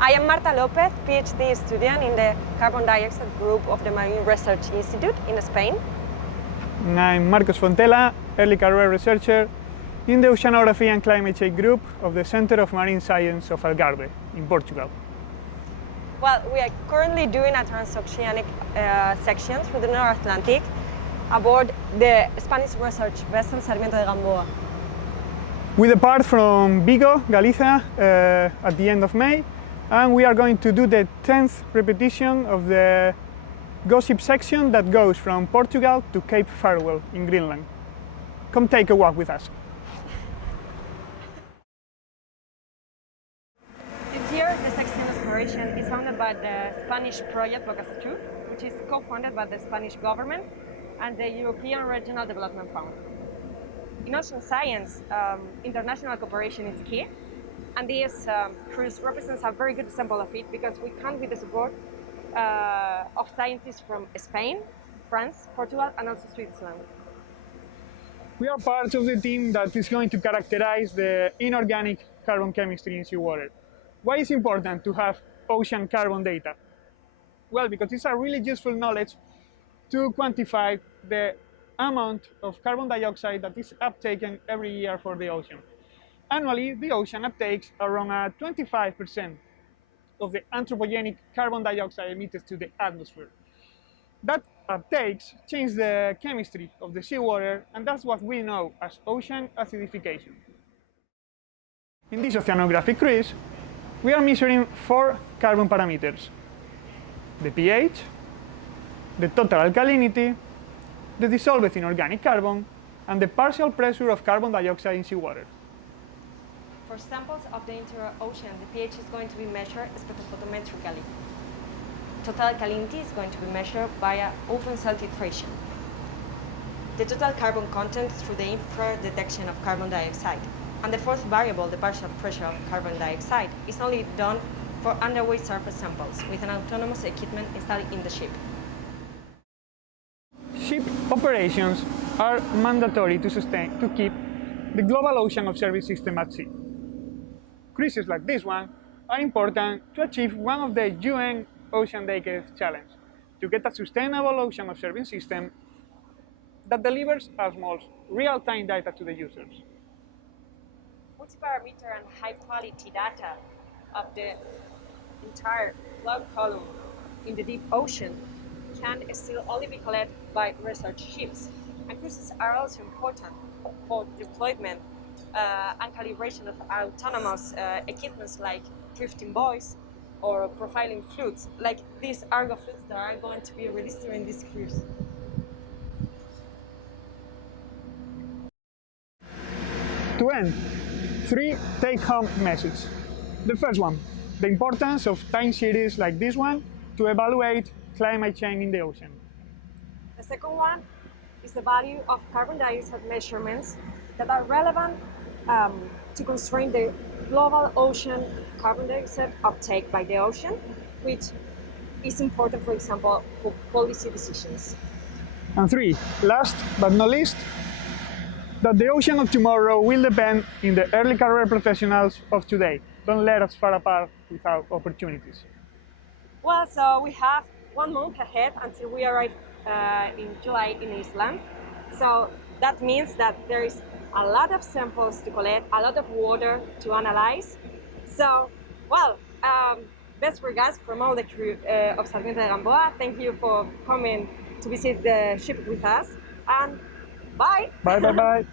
I am Marta López, PhD student in the carbon dioxide group of the Marine Research Institute in Spain. And I'm Marcos Fontela, early career researcher in the Oceanography and Climate Change group of the Center of Marine Science of Algarve in Portugal. Well, we are currently doing a transoceanic section through the North Atlantic aboard the Spanish research vessel Sarmiento de Gamboa. We depart from Vigo, Galicia, at the end of May, and we are going to do the 10th repetition of the gossip section that goes from Portugal to Cape Farewell in Greenland. Come take a walk with us. This year, the section exploration is funded by the Spanish project Bocas 2, which is co-funded by the Spanish government and the European Regional Development Fund. In ocean science, international cooperation is key, and this cruise represents a very good example of it because we count with the support of scientists from Spain, France, Portugal, and also Switzerland. We are part of the team that is going to characterize the inorganic carbon chemistry in seawater. Why is it important to have ocean carbon data? Well, because it's a really useful knowledge to quantify the amount of carbon dioxide that is uptaken every year for the ocean. Annually, the ocean uptakes around 25% of the anthropogenic carbon dioxide emitted to the atmosphere. That uptakes change the chemistry of the seawater, and that's what we know as ocean acidification. In this oceanographic cruise, we are measuring 4 carbon parameters: the pH, the total alkalinity, the dissolved inorganic carbon, and the partial pressure of carbon dioxide in seawater. For samples of the interior ocean, the pH is going to be measured spectrophotometrically. Total alkalinity is going to be measured via open cell titration. The total carbon content through the infrared detection of carbon dioxide. And the fourth variable, the partial pressure of carbon dioxide, is only done for underway surface samples with an autonomous equipment installed in the ship. Ship operations are mandatory to keep the global ocean observing system at sea. Cruises like this one are important to achieve one of the UN Ocean Decades Challenge, to get a sustainable ocean observing system that delivers as most real-time data to the users. Multi-parameter and high-quality data of the entire log column in the deep ocean can still only be collected by research ships. And cruises are also important for deployment and calibration of autonomous equipments like drifting buoys or profiling flutes, like these Argo flutes that are going to be released during this cruise. To end, 3 take-home messages. The first one, the importance of time series like this one to evaluate climate change in the ocean. The second one is the value of carbon dioxide measurements that are relevant to constrain the global ocean carbon dioxide uptake by the ocean, which is important, for example, for policy decisions. And 3, last but not least, that the ocean of tomorrow will depend on the early career professionals of today. Don't let us fall apart without opportunities. Well, so we have 1 month ahead until we arrive in July in Iceland. So that means that there is a lot of samples to collect, a lot of water to analyze. So, well, best regards from all the crew of Sarmiento de Gamboa. Thank you for coming to visit the ship with us, and bye! Bye, bye, bye!